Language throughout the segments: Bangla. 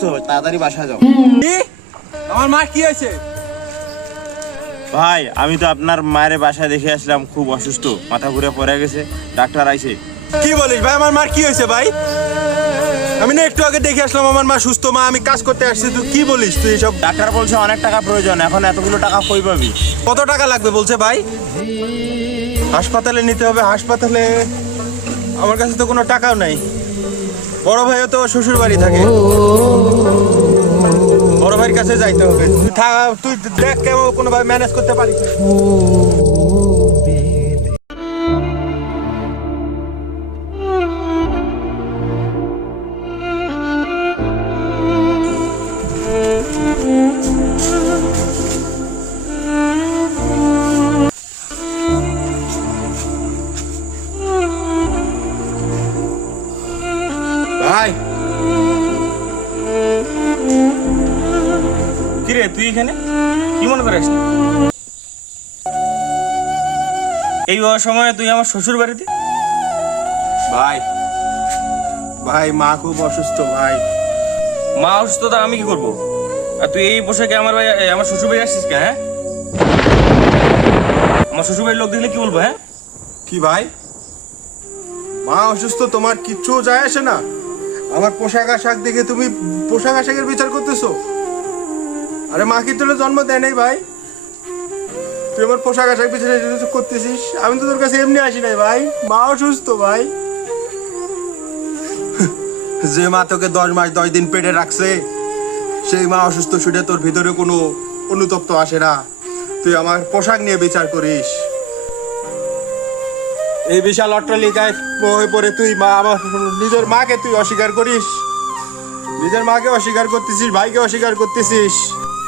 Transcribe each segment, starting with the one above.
অসুস্থ, তাড়াতাড়ি বাসা যাও। আমার মা কি হয়েছে? ভাই আমি তো আপনার মায়ের বাসায় দেখে আসলাম, খুব অসুস্থ, মাথা ঘুরে পড়ে গেছে, ডাক্তার আইছে। কি বলিস ভাই, আমার মার কি হয়েছে ভাই? আমি না একটু আগে দেখে আসলাম আমার মা সুস্থ। মা আমি কাজ করতে আসছি, তুই কি বলিস? তুই এসব ডাক্তার বলছে অনেক টাকা প্রয়োজন, এখন এতগুলো টাকা কই পাবি? কত টাকা লাগবে বলছে ভাই? হাসপাতালে নিতে হবে। হাসপাতালে আমার কাছে তো কোনো টাকাও নাই। বড় ভাইও তো শ্বশুর বাড়ি থাকে, বড় ভাইয়ের কাছে যাইতে হবে। তুই দেখ কেমন কোনোভাবে ম্যানেজ করতে পারিস। ভাই কিরে তুই এখানে কি মনে করিস? এই সময় তুই আমার শ্বশুর বাড়িতে? ভাই ভাই মা খুব অসুস্থ ভাই। মা অসুস্থ, তা আমি কি করবো? আর তুই এই পোশাকে আমার শ্বশুর বাড়ি আসছিস কে? হ্যাঁ, আমার শ্বশুর বাড়ির লোক দেখলে কি বলবো? হ্যাঁ কি ভাই, মা অসুস্থ, তোমার কিচ্ছু যায় আসে না? আমার পোশাক আশাক দেখে তুমি পোশাক আশাকের বিচার করতেছো? আরে মা কি তোর জন্ম দেয় নাই ভাই? তুই আমার পোশাক আশাক বিচার করতেছিস? আমি তো তোর কাছে এমনি আসি নাই ভাই, মা অসুস্থ ভাই। যে মা তোকে 10 মাস 10 দিন পেটে রাখছে, সেই মা অসুস্থ শুনে তোর ভিতরে কোনো অনুতপ্ত আসে না? তুই আমার পোশাক নিয়ে বিচার করিস? এই বিশাল অট্টালিকায় হয়ে পড়ে তুই মা আমার নিজের মাকে তুই অস্বীকার করিস? নিজের মাকে অস্বীকার করতেছিস, ভাইকে অস্বীকার করতেছিস।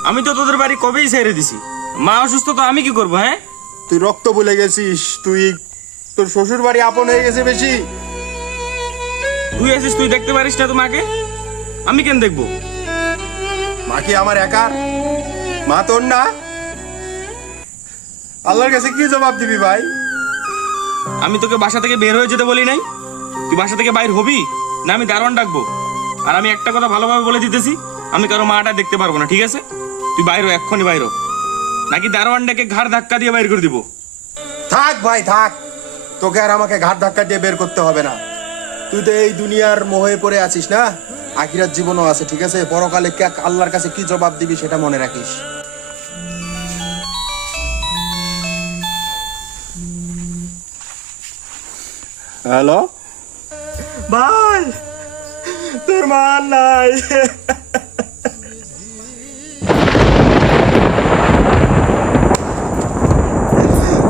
আমি তো তোদের বাড়ি কবেই ছেড়ে দিছি। মা অসুস্থ, তো আমি কি করবো? হ্যাঁ, তুই রক্ত ভুলে গেছিস, তোর শ্বশুর বাড়ি আপন হয়ে গেছে বেশি। তুই আসিস, তুই দেখতে পারিস না তো মাকে? আমি কেন দেখবো? মা কি আমার একার? মা তোর না? আল্লাহর কাছে কি জবাব দিবি ভাই? আমি তোকে বাসা থেকে বের হয়ে যেতে বলি নাই? তুই বাসা থেকে বাইর হবি না আমি দারোয়ান ডাকবো? আর আমি একটা কথা ভালোভাবে বলে দিতেছি, আমি কারো মাটা দেখতে পারবো না, ঠিক আছে? তুই বাইরো, এক্ষুনি বাইরো, নাকি দারোয়ান ডেকে ঘাড় ধাক্কা দিয়ে বাইর করে দিব। থাক ভাই থাক, তোকে আর আমাকে ঘাট ধাক্কা দিয়ে বের করতে হবে না। তুই তো এই দুনিয়ার মোহে পড়ে আছিস না, আখিরাত জীবনও আছে, ঠিক আছে? পরকালে আল্লাহর কাছে কি জবাব দিবি সেটা মনে রাখিস। হ্যালো ভাই, তোর মা নাই।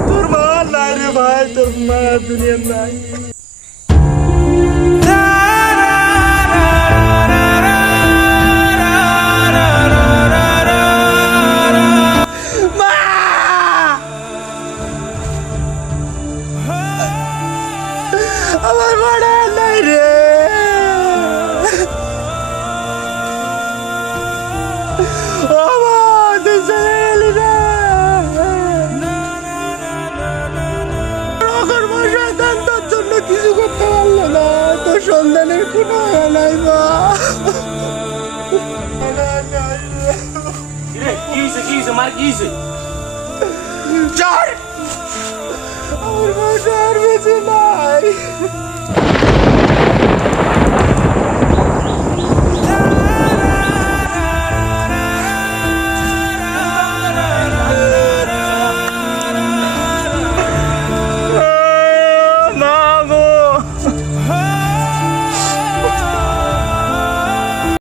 তোর মা নাই রে ভাই, তোর মা দুনিয়ার নাই। আমার মারা নাই রে। ও মা, তুই চলে এলি না। অকর্ম শয়তান তোর জন্য কিছু করতে পারলো না, তোর সন্তানের কোনো নাই মা। কি হয়েছে মার, কি হয়েছে? চল, আমার মা আর বেঁচে নাই।